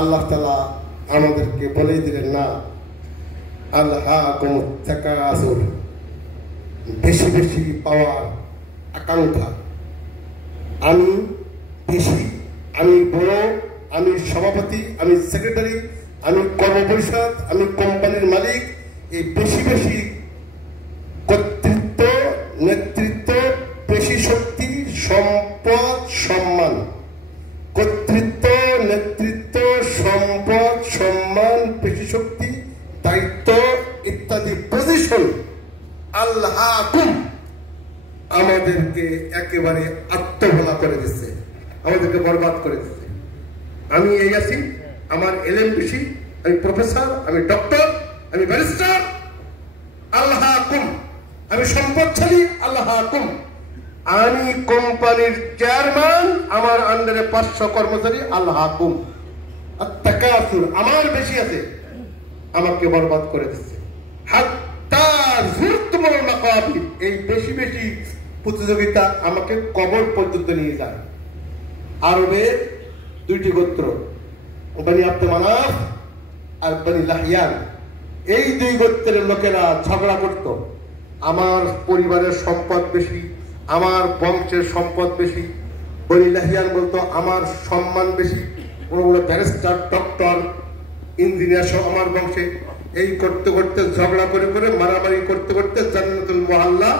আল্লাহ তাআলা আমাদেরকে বলেই দিলেন না, আলহাকুমুত তাকাসুর, বেশি বেশি পাওয়ার আকাঙ্ক্ষা। আমি বেশি, আমি বড়, আমি সভাপতি, আমি সেক্রেটারি, আমি কর্মপরিষদ, আমি কোম্পানির মালিক, এই বেশি বেশি কর্তৃত্ব, নেতৃত্ব, পেশি শক্তি, সম্পদ, সম্মান, কর্তৃত্ব, নেতৃত্ব, সম্পদ, সম্মান, পেশি শক্তি, দায়িত্ব ইত্যাদি পজিশন আল্লাহকুম আমাদেরকে একেবারে আত্মভোলা করে দিচ্ছে, আমাদেরকে বরবাদ করে দিচ্ছে। আমি এই আছি, আমার এলএম বেশি, আমি প্রফেসর, আমি ডক্টর, আমি ব্যারিস্টার, আল্লাহকুম। আমি সম্পদশালী, আল্লাহকুম। আমি কোম্পানির চেয়ারম্যান, আমার আন্ডারে 500 কর্মচারী, আল্লাহকুম। আত-তাকাসুর, আমার বেশি আছে, আমাকে বরবাদ করে দিচ্ছে। হাত্তা যুরতুমুল মাকাবির, এই বেশি বেশি প্রতিযোগিতা আমাকে কবর পর্যন্ত নিয়ে যায়। আরবের 2টি গোত্র, বনি আব্দে মানাফ আর বনি লাহিয়ান, এই 2 গোত্রের লোকেরা ঝগড়া করত। আমার পরিবারের সম্পদ বেশি, আমার বংশের সম্পদ বেশি। বনি লাহিয়ান বলতো আমার সম্মান বেশি, ওগুলো ব্যারিস্টার, ডক্টর, ইঞ্জিনিয়ার সব আমার বংশে। এই করতে করতে ঝগড়া করে করে মারামারি করতে করতে জান্নাতুল মুআল্লা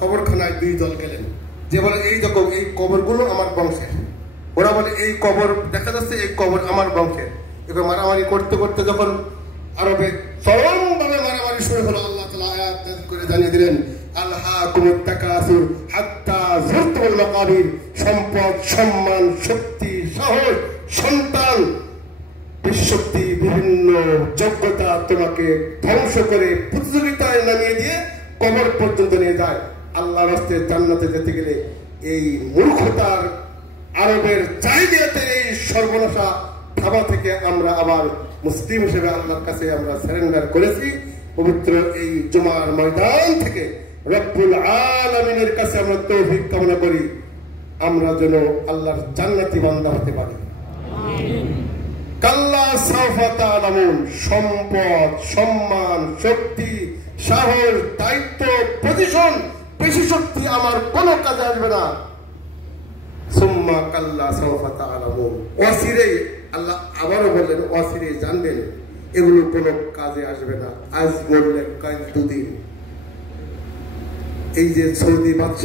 কবরখানায় 2 দল গেলেন, যে বলে এই দেখো এই কবরগুলো আমার বংশের, ওরা বলে এই কবর দেখা যাচ্ছে এই কবর আমার বংশের। এবার মারামারি করতে করতে যখন আরবে চরমভাবে মারামারি শুরু হলো, আল্লাহ তাআলা আয়াত নাযিল করে জানিয়ে দিলেন, আলহাকুমুত তাকাসুর হাত্তা যুরতুমুল মাকাবির, সম্পদ, সম্মান, শক্তি, সাহস, সন্তান, শক্তি, বিভিন্ন যোগ্যতা তোমাকে ধ্বংস করে প্রতিযোগিতায় নামিয়ে দিয়ে কবর পর্যন্ত নিয়ে যায়। আল্লাহর রাস্তায় জান্নাতে যেতে গেলে এই মূর্খতার, আরবের জাহিলিয়াতের এই সর্বনাশা থাবা থেকে আমরা আবার মুসলিম হিসেবে আল্লাহর কাছে আমরা সারেন্ডার করেছি। পবিত্র এই জুমার ময়দান থেকে রব্বুল আলামিনের কাছে আমরা তৌফিক কামনা করি, আমরা যেন আল্লাহর জান্নাতি বান্দা হতে পারি। কাল্লা সাওফা তা'লামুন, সম্পদ, সম্মান, শক্তি, সাহস, দায়িত্ব, পজিশন, পেশি শক্তি আমার কোনো কাজে আসবে না। সুম্মা কাল্লা সাওফা তা'লামুন, অচিরেই, আল্লাহ আবারও বললেন অচিরেই জানবেন, এগুলো কোনো কাজে আসবে না। আজ বললে কাল 2 দিন। এই যে সৌদি বাদশা